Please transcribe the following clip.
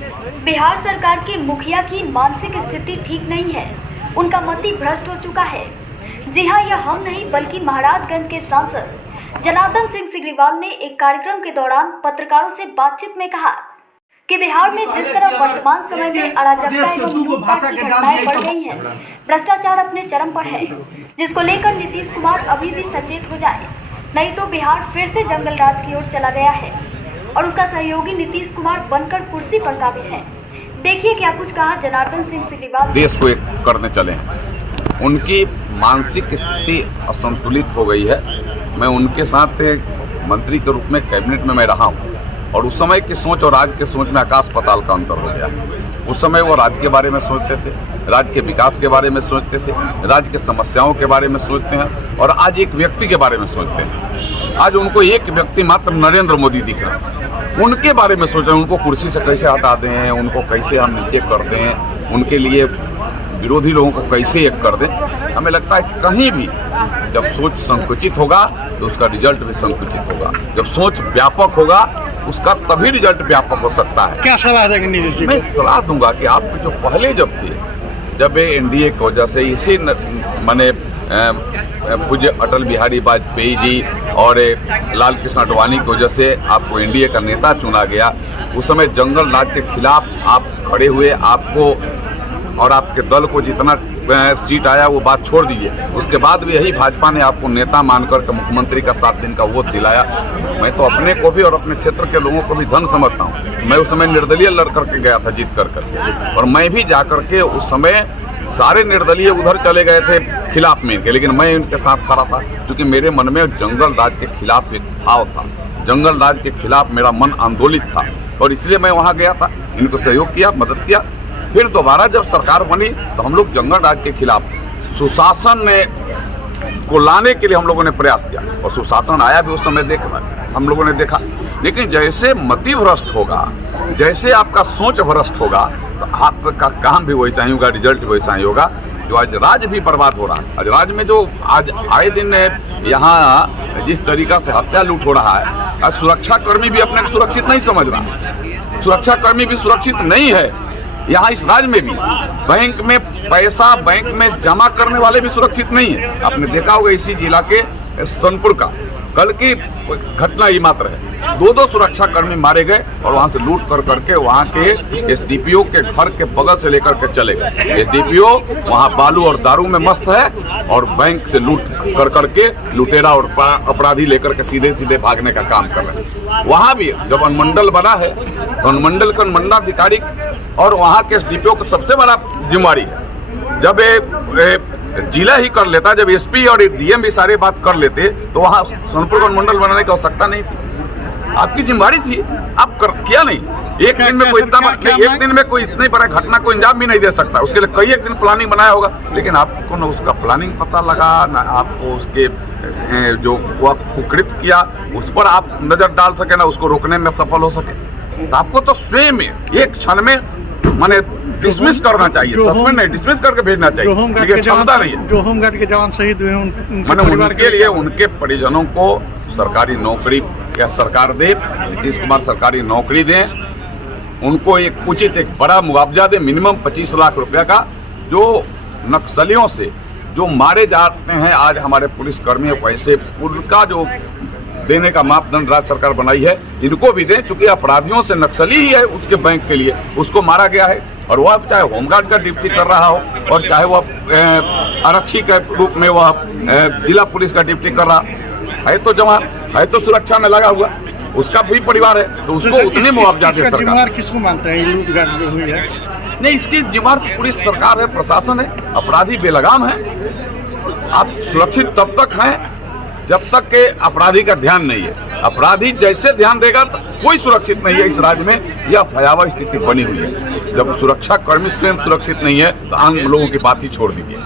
बिहार सरकार के मुखिया की मानसिक स्थिति ठीक नहीं है, उनका मति भ्रष्ट हो चुका है। जी हां, यह हम नहीं बल्कि महाराजगंज के सांसद जनार्दन सिंह सिग्रीवाल ने एक कार्यक्रम के दौरान पत्रकारों से बातचीत में कहा कि बिहार में जिस तरह वर्तमान समय में अराजकता एवं लूटपाट की घटनाएं बढ़ गई हैं, भ्रष्टाचार अपने चरम पर है, जिसको लेकर नीतीश कुमार अभी भी सचेत हो जाए, नहीं तो बिहार फिर से जंगल राज की ओर चला गया है और उसका सहयोगी नीतीश कुमार बनकर कुर्सी पर काबिज है। देखिए क्या कुछ कहा जनार्दन सिंह सिग्रीवाल। देश को एक करने चले हैं, उनकी मानसिक स्थिति असंतुलित हो गई है। मैं उनके साथ मंत्री के रूप में कैबिनेट में मैं रहा हूँ और उस समय की सोच और आज के सोच में आकाश पाताल का अंतर हो गया। उस समय वो राज्य के बारे में सोचते थे, राज्य के विकास के बारे में सोचते थे, राज्य की समस्याओं के बारे में सोचते हैं और आज एक व्यक्ति के बारे में सोचते हैं। आज उनको एक व्यक्ति मात्र नरेंद्र मोदी दिख रहा है, उनके बारे में सोच रहे हैं, उनको कुर्सी से कैसे हटा दें, उनको कैसे हम नीचे कर दें, उनके लिए विरोधी लोगों को कैसे एक कर दें। हमें लगता है कहीं भी जब सोच संकुचित होगा तो उसका रिजल्ट भी संकुचित होगा, जब सोच व्यापक होगा उसका तभी रिजल्ट व्यापक हो सकता है। क्या सलाह देंगे नीतीश जी? मैं सलाह दूंगा कि आप जो पहले जब थे, जब एनडीए की वजह से इसी माने पूज्य अटल बिहारी वाजपेयी जी और लाल कृष्ण आडवाणी की वजह से आपको एनडीए का नेता चुना गया, उस समय जंगल राज के खिलाफ आप खड़े हुए, आपको और आपके दल को जितना सीट आया वो बात छोड़ दीजिए, उसके बाद भी यही भाजपा ने आपको नेता मानकर के मुख्यमंत्री का 7 दिन का वोट दिलाया। मैं तो अपने को भी और अपने क्षेत्र के लोगों को भी धन समझता हूँ। मैं उस समय निर्दलीय लड़ करके गया था, जीत करके, और मैं भी जा करके उस समय सारे निर्दलीय उधर चले गए थे खिलाफ में इनके, लेकिन मैं इनके साथ खड़ा था क्योंकि मेरे मन में जंगल राज के खिलाफ एक भाव था, जंगल राज के खिलाफ मेरा मन आंदोलित था और इसलिए मैं वहाँ गया था, इनको सहयोग किया, मदद किया। फिर दोबारा जब सरकार बनी तो हम लोग जंगल राज के खिलाफ सुशासन को लाने के लिए हम लोगों ने प्रयास किया और सुशासन आया भी उस समय हम लोगों ने देखा। लेकिन जैसे मति भ्रष्ट होगा, जैसे आपका सोच भ्रष्ट होगा तो आपका काम भी वैसा ही होगा, रिजल्ट भी वैसा ही होगा। जो आज राज्य भी बर्बाद हो रहा है, आज राज्य में जो आज आए दिन यहाँ जिस तरीका से हत्या लूट हो रहा है, आज सुरक्षा कर्मी भी अपने को सुरक्षित नहीं समझ रहा, सुरक्षा कर्मी भी सुरक्षित नहीं है। यहाँ इस राज्य में भी बैंक में पैसा बैंक में जमा करने वाले भी सुरक्षित नहीं है। आपने देखा होगा इसी जिला के सोनपुर का कल की घटना ही मात्र है, 2 सुरक्षा कर्मी मारे गए और वहां से लूट कर करके वहां के एसडीपीओ के घर के बगल से लेकर के चले गए। एसडीपीओ वहां बालू और दारू में मस्त है और बैंक से लूट कर करके लुटेरा और अपराधी लेकर के सीधे सीधे भागने का काम कर रहे हैं। वहां भी जब अनुमंडल बना है तो अनुमंडल का अनुमंडलाधिकारी और वहां के एसडीपीओ को सबसे बड़ा जिम्मेवारी है। जब जिला ही कर लेता, जब एसपी और डीएम भी सारे बात कर लेते तो वहाँ सोनपुर को मंडल बनाने की आवश्यकता नहीं थी। आपकी जिम्मेदारी थी, आप किया नहीं। एक दिन में कोई इतनी बड़ा घटना को अंजाम भी नहीं दे सकता, उसके लिए कई एक दिन प्लानिंग बनाया होगा, लेकिन आपको न उसका प्लानिंग पता लगा, न आपको उसके जो वक्त कृत किया उस पर आप नजर डाल सके, ना उसको रोकने में सफल हो सके। तो आपको तो स्वयं एक क्षण में माने डिसमिस करना चाहिए, सस्पेंड नहीं, डिसमिस करके भेजना चाहिए, लेकिन क्षमता नहीं है। जो होमगार्ड के जवान शहीद हुए उनके लिए उनके परिजनों को सरकारी नौकरी या सरकार दे, नीतीश कुमार सरकारी नौकरी दें, उनको एक उचित एक बड़ा मुआवजा दे, मिनिमम 25 लाख रुपया का। जो नक्सलियों से जो मारे जाते हैं आज हमारे पुलिसकर्मियों को, ऐसे उनका जो देने का मापदंड राज्य सरकार बनाई है, इनको भी दें, क्योंकि अपराधियों से नक्सली ही है उसके बैंक के लिए, उसको मारा गया है और वह चाहे होमगार्ड का ड्यूटी कर रहा हो और चाहे वह आरक्षी के रूप में वह जिला पुलिस का ड्यूटी कर रहा है, तो जवान है तो सुरक्षा में लगा हुआ, उसका भी परिवार है तो उसको उतने मुआवजा दे सरकार। किसको मानते हैं लूटगाट जो हुई है? नहीं, इसकी जिम्मेदार तो पूरी सरकार है, प्रशासन है, अपराधी बेलगाम है। आप सुरक्षित तब तक हैं जब तक के अपराधी का ध्यान नहीं है। अपराधी जैसे ध्यान देगा तो कोई सुरक्षित नहीं है इस राज्य में, यह भयावह स्थिति बनी हुई है। जब सुरक्षा कर्मी स्वयं सुरक्षित नहीं है तो आम लोगों की बात ही छोड़ दीजिए।